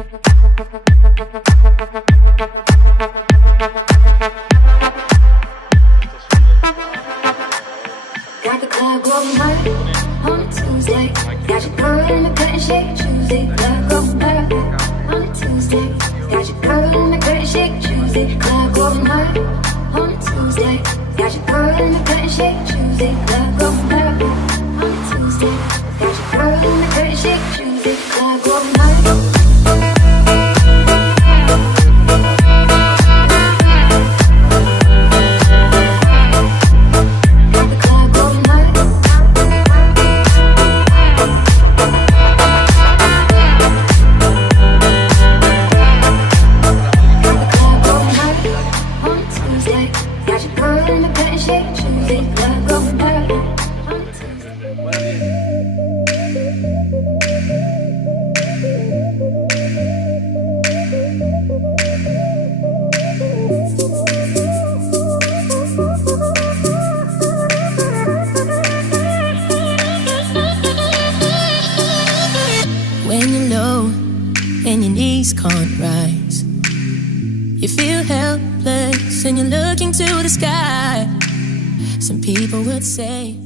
Got the club going hard on a Tuesday. Got your girl in the curtain shake Tuesday. Club going hard on a Tuesday. Got your girl in the curtain shake Tuesday. Club going hard on a Tuesday. Got your girl in the curtain shake Tuesday. Club going hard on a Tuesday. Got your girl in the curtain shake Tuesday. Club going hard. When you're low and your knees can't rise, you feel helpless and you're looking to the sky. Some people would say